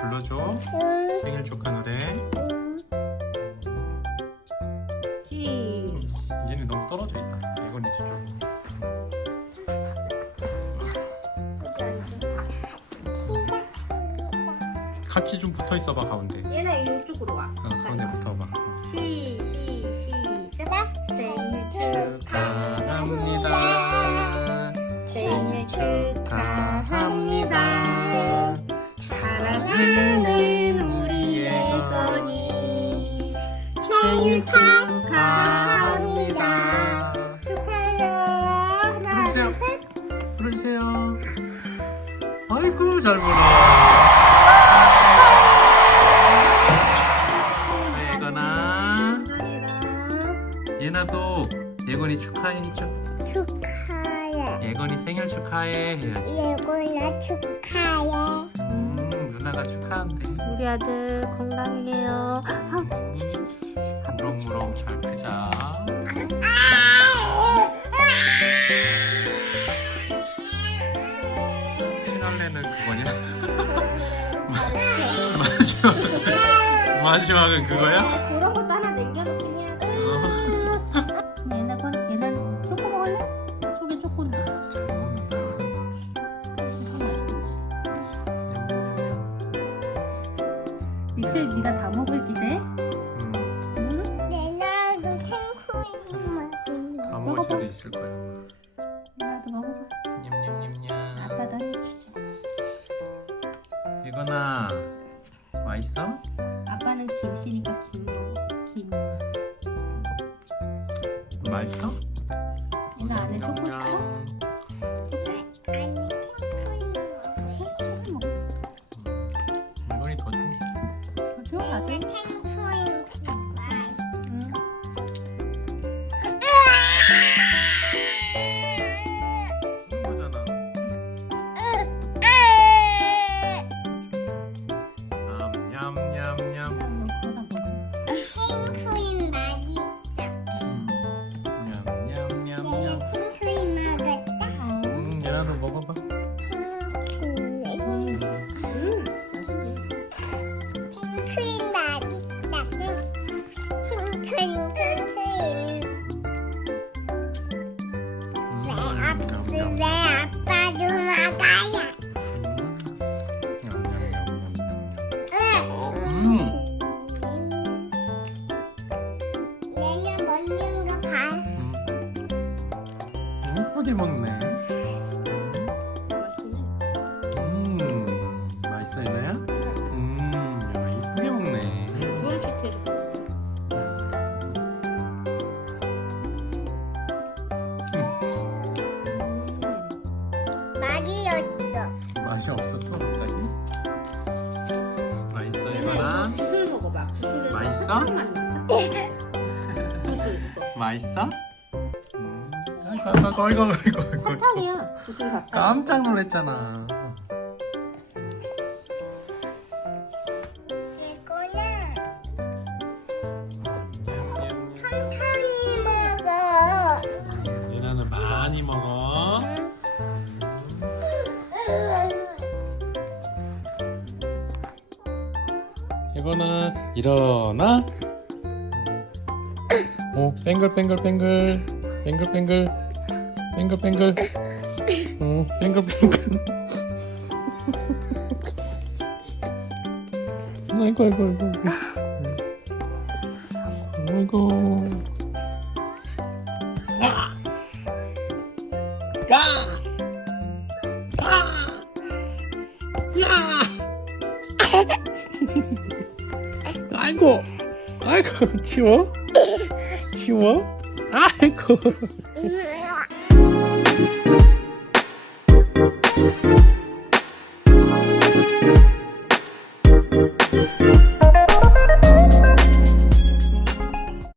응, 생일 축하 노래. 응. 키. 얘네 너무 떨어져 있다. 이건 이쪽. 같이 좀 붙어 있어봐 가운데. 얘네 이쪽으로 와. 어, 가운데 붙어봐. 시, 축하합니다. 축하해요. 하나. 둘, 셋. 부르세요. 아이고 잘 보네. 예건아. 예나도 예건이 축하해줘. 축하해. 예건이 생일 축하해 해야지. 예고나 축하해. 음 누나가 축하한대. 우리 아들 건강해요. 아우, 무럭무럭 잘 크자. 피날레는 그거냐? 마지막 마지막은 그거야? 밑에 네가 다 먹을 기세? 음, 응? 내 나라도 탱크인 맛이. 다 먹을 수도 있을 거야. 나도 먹어봐. 냠냠냠냠. 아빠도 한 입 주자. 이거나 맛있어? 아빠는 김 씨니까 김 먹어. 김. 맛있어? 얘는 안에 초코 싶어? 아니 줘, 나 아 맛있어? 맛있어? 음, 아이고 아이고 아이고 아이고 아이고 사탕이야. 구슬 사탕. 깜짝 놀랐잖아. 이거는 일어나. 오, 뱅글 뱅글 뱅글 뱅글 뱅글 뱅글 뱅글. 오, 뱅글 뱅글. 아이고 아이고 아이고. 아이고. 야! 야! 야! 아이고, 아이고, 치워? 치워? 아이고.